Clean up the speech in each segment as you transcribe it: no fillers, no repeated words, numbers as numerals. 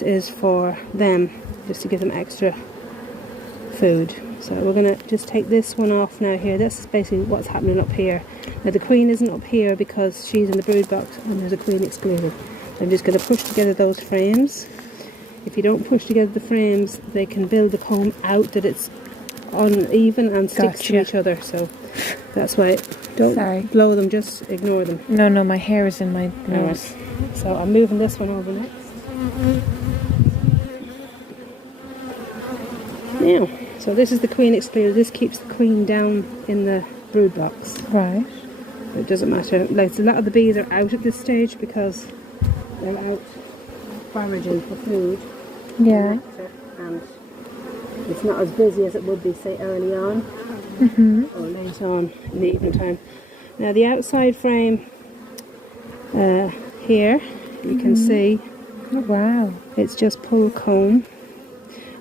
this is for them, just to give them extra food. So we're going to just take this one off now here. This is basically what's happening up here. Now the queen isn't up here because she's in the brood box and there's a queen excluded. I'm just going to push together those frames. If you don't push together the frames, they can build the comb out that it's uneven and sticks to each other. So that's why don't blow them, just ignore them. No, my hair is in my nose. Right. So I'm moving this one over next. Now, so this is the queen excluded. This keeps the queen down in the brood box. Right. It doesn't matter. Like, a lot of the bees are out at this stage because they're out foraging for food. Yeah. And it's not as busy as it would be, say, early on or late on in the evening time. Now the outside frame here, you can see. Oh, wow. It's just pull comb.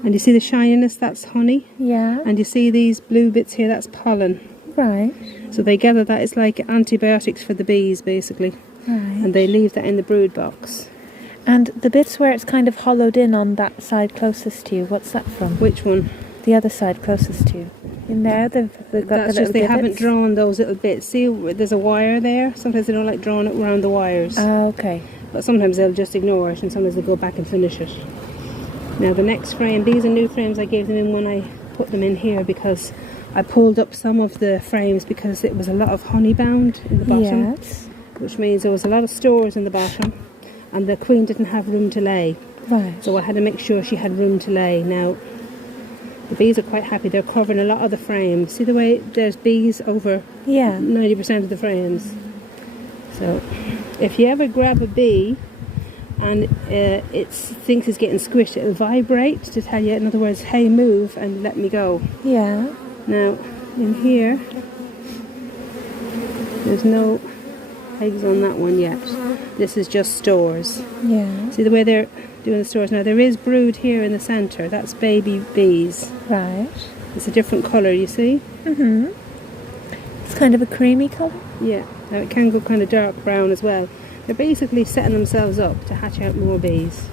And you see the shininess, that's honey. Yeah. And you see these blue bits here, that's pollen. Right. So they gather that. It's like antibiotics for the bees, basically. Right. And they leave that in the brood box. And the bits where it's kind of hollowed in on that side closest to you, what's that from? Which one? The other side closest to you. In there, they've got that's the just they divots. haven't drawn those little bits. See, there's a wire there. Sometimes they don't like drawing it around the wires. Oh, okay. But sometimes they'll just ignore it, and sometimes they'll go back and finish it. Now the next frame, these are new frames I gave them in when I put them in here, because I pulled up some of the frames because it was a lot of honey bound in the bottom. Yes. Which means there was a lot of stores in the bottom, and the queen didn't have room to lay. Right. So I had to make sure she had room to lay. Now, the bees are quite happy. They're covering a lot of the frames. See the way there's bees over 90% of the frames. So, if you ever grab a bee and it thinks it's getting squished, it'll vibrate to tell you, in other words, hey, move and let me go. Yeah. Now, in here, there's no eggs on that one yet. This is just stores. Yeah. See the way they're doing the stores. Now there is brood here in the centre. That's baby bees. Right. It's a different colour, you see? It's kind of a creamy colour. Yeah. Now it can go kind of dark brown as well. They're basically setting themselves up to hatch out more bees.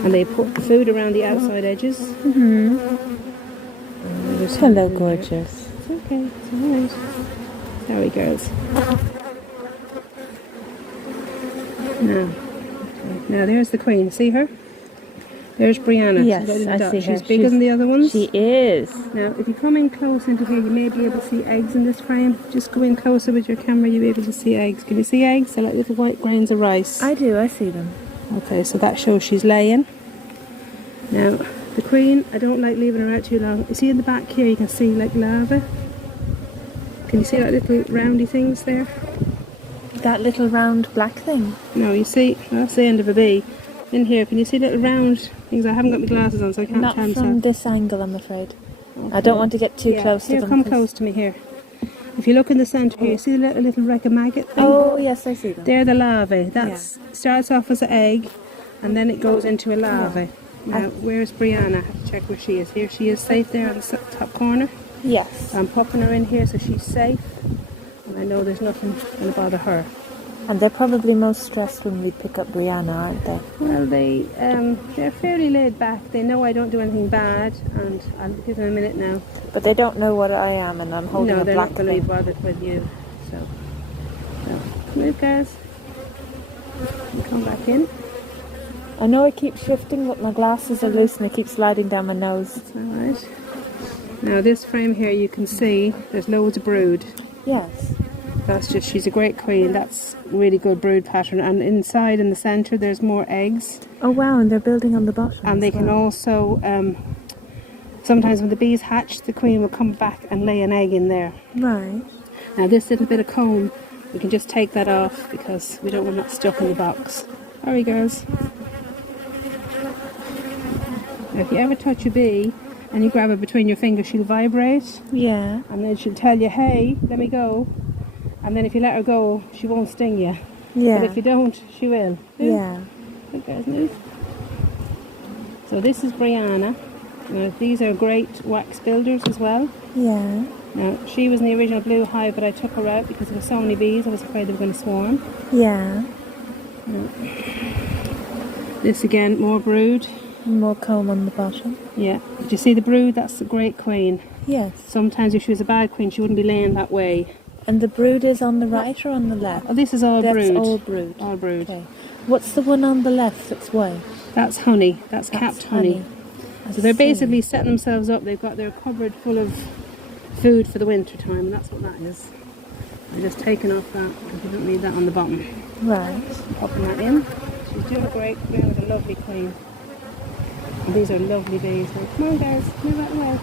And they put the food around the outside edges. Hello, gorgeous. It's okay. It's alright. Sorry, girls. Now there's the queen. See her? There's Brianna. Yes, I see her. She's bigger than the other ones. She is. Now, if you come in close into here, you may be able to see eggs in this frame. Just go in closer with your camera, you'll be able to see eggs. Can you see eggs? They're like little white grains of rice. I do, I see them. Okay, so that shows she's laying. Now, the queen, I don't like leaving her out too long. You see in the back here, you can see like larvae. Can you see like little roundy things there? That little round black thing? No, you see, that's the end of a bee. In here, can you see little round things? I haven't got my glasses on, so I can't Not tell. from this angle, I'm afraid. Okay. I don't want to get too close to here, them. Come close to me here. If you look in the centre here, you see the little wreck of maggot thing? Oh, yes, I see them. They're the larvae. That starts off as an egg, and then it goes into a larvae. Now, where's Brianna? I have to check where she is. Here she is, safe there on the top corner. Yes. I'm popping her in here so she's safe, and I know there's nothing going to bother her. And they're probably most stressed when we pick up Brianna, aren't they? Well, they're fairly laid back. They know I don't do anything bad, and I'll give them a minute now. But they don't know what I am, and I'm holding a black they're not going to be thing. bothered with you. So move, guys. And come back in. I know I keep shifting, but my glasses are loose and I keep sliding down my nose. That's all right. Now this frame here, you can see there's loads of brood. Yes. That's just, she's a great queen. That's really good brood pattern. And inside in the centre, there's more eggs. Oh wow, and they're building on the bottom. And they can also, sometimes when the bees hatch, the queen will come back and lay an egg in there. Right. Now this little bit of comb, we can just take that off because we don't want that stuck in the box. Hurry, girls. Now, if you ever touch a bee and you grab her between your fingers, she'll vibrate. Yeah. And then she'll tell you, hey, let me go. And then if you let her go, she won't sting you. Yeah. But if you don't, she will. Yeah. Good guys, move. So this is Brianna. Now, these are great wax builders as well. Yeah. Now, she was in the original blue hive, but I took her out because there were so many bees, I was afraid they were going to swarm. Yeah. This again, more brood. More comb on the bottom. Yeah. Did you see the brood? That's the great queen. Yes. Sometimes if she was a bad queen, she wouldn't be laying that way. And the brood is on the right or on the left? Oh, this is all That's brood. all brood. All brood. Okay. What's the one on the left that's white? That's honey. That's capped honey. I So they're see. basically setting themselves up. They've got their cupboard full of food for the winter time, and that's what that is. I'm just taking off that because you don't need that on the bottom. Right. Popping that in. She's doing a great. Brianna was a lovely queen. And these are lovely bees. So come on, guys, move that way.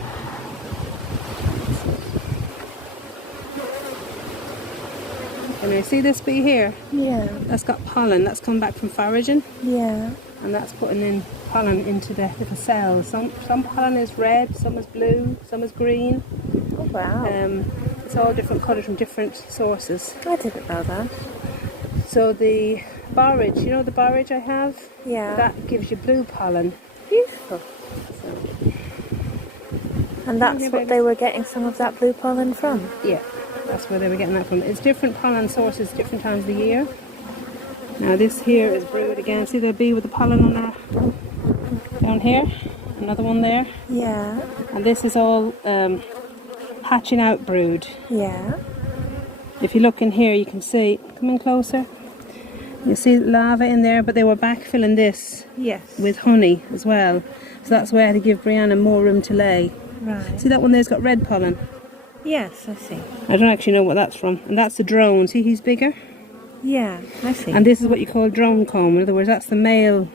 And you see this bee here? Yeah. That's got pollen. That's come back from foraging, Yeah. and that's putting in pollen into the little cells. Some pollen is red, some is blue, some is green. Oh wow. It's all different colours from different sources. I didn't know that. So the borage, you know the borage I have? Yeah. That gives you blue pollen. Beautiful. So, And that's Yeah, what baby. they were getting some of that blue pollen from. yeah, that's where they were getting that from. It's different pollen sources, different times of the year. Now this here is brood again. See the bee with the pollen on her down here? Another one there. Yeah. And this is all hatching out brood. Yeah. If you look in here, you can see, come in closer. You see larvae in there, but they were backfilling this Yes. with honey as well. So that's where to give Brianna more room to lay. Right. See that one there's got red pollen? Yes, I see. I don't actually know what that's from. And that's the drone. See, he's bigger. Yeah, I see. And this is what you call drone comb. In other words, that's the male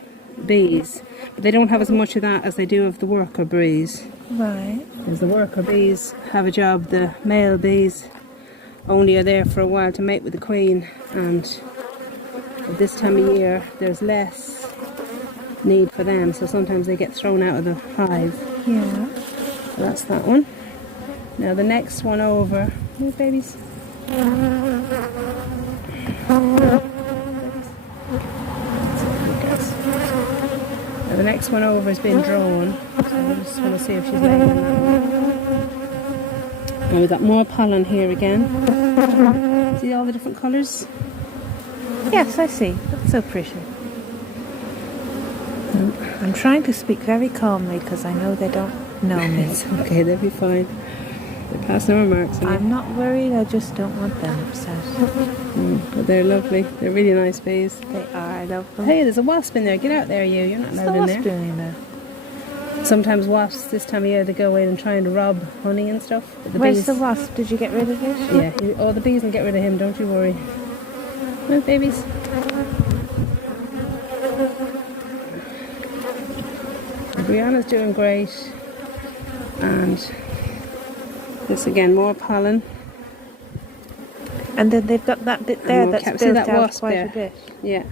bees. But they don't have as much of that as they do of the worker bees. Right. Because the worker bees have a job. The male bees only are there for a while to mate with the queen. And at this time of year, there's less need for them. So sometimes they get thrown out of the hive. Yeah. So that's that one. Now the next one over. Move, babies. Now the next one over has been drawn. So I just want to see if she's laying in that one. Now we've got more pollen here again. See all the different colours? Yes, I see. That's so pretty. I'm trying to speak very calmly because I know they don't know me. It's okay, they'll be fine. They're passing remarks on you. I'm not worried, I just don't want them upset. But they're lovely. They're really nice bees. They are, I love them. Hey, there's a wasp in there. Get out there, you. You're not What's the allowed in wasp there. doing there? Sometimes wasps this time of year they go in and try and rob honey and stuff. But the Where's bees, the wasp? Did you get rid of it? yeah, all the bees will get rid of him. Don't you worry. Well, babies. Brianna's doing great, and this again more pollen. And then they've got that bit there more that's cap- see built that out wasp quite there? a bit. Yeah,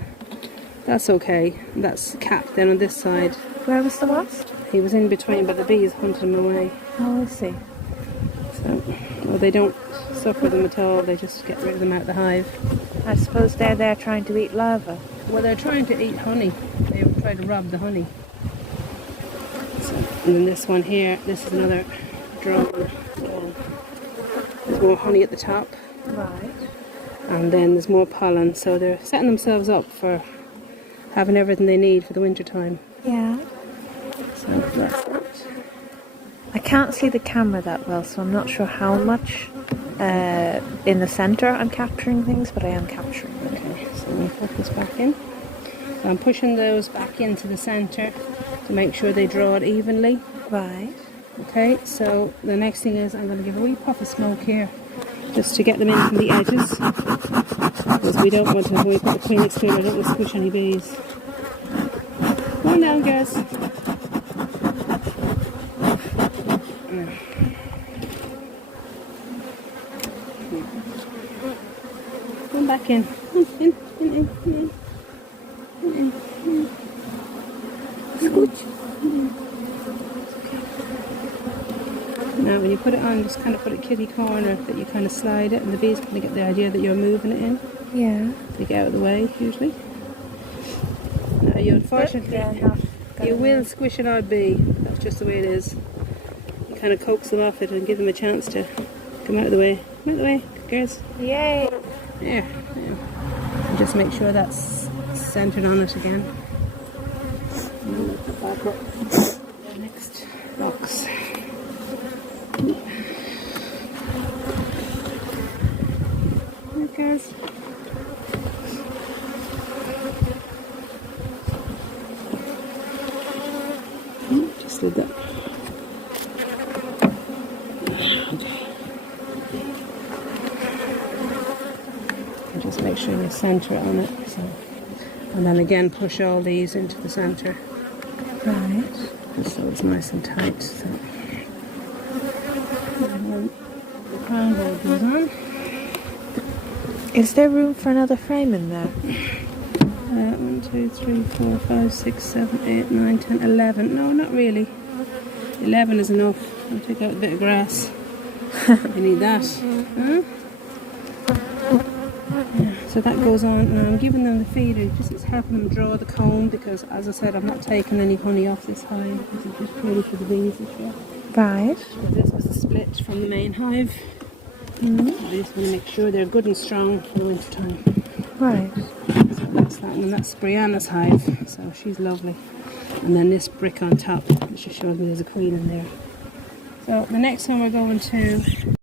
that's okay. That's capped then on this side. Where was the wasp? He was in between, but the bees hunted him away. Oh, I see. So, well, they don't suffer them at all. They just get rid of them out the hive. I suppose they're there trying to eat larvae. Well, they're trying to eat honey. They try to rob the honey. So, and then this one here, this is another drone. There's more honey at the top, Right. and then there's more pollen. So they're setting themselves up for having everything they need for the winter time. Yeah. So that's that. I can't see the camera that well, so I'm not sure how much in the centre I'm capturing things, but I am capturing them. Okay, so we'll put this back in. So I'm pushing those back into the centre to make sure they draw it evenly. Right. Okay, so the next thing is I'm going to give a wee puff of smoke here just to get them in from the edges, because we don't want to, when we put the Phoenix through, I don't want to squish any bees. Come on down, guys. Come back in. In. Scooch. Now when you put it on, just kind of put it kitty corner, that you kind of slide it, and the bees kind of get the idea that you're moving it in. Yeah. They get out of the way, usually. Now you unfortunately, you will squish an odd bee. That's just the way it is. You kind of coax them off it and give them a chance to come out of the way. Come out of the way, girls. Yay. There. And just make sure that's centered on it again. back up the next box. There it goes. Just did that. Okay. And just make sure you center on it. So. And then again push all these into the center. Right. Just so it's nice and tight. So. And then the crown board goes on. Is there room for another frame in there? 1, 2, 3, 4, 5, 6, 7, 8, 9, 10, 11. No, not really. 11 is enough. I'll take out a bit of grass. You need that. Huh? Yeah, so that goes on, and I'm giving them the feeder. Just it's helping them draw the comb because, as I said, I'm not taking any honey off this hive. This is just purely for the bees this year. Right. This was a split from the main hive. I just want to make sure they're good and strong for the winter time. Right. So that's that, and then that's Brianna's hive, so she's lovely. And then this brick on top, which just shows me there's a queen in there. So the next one we're going to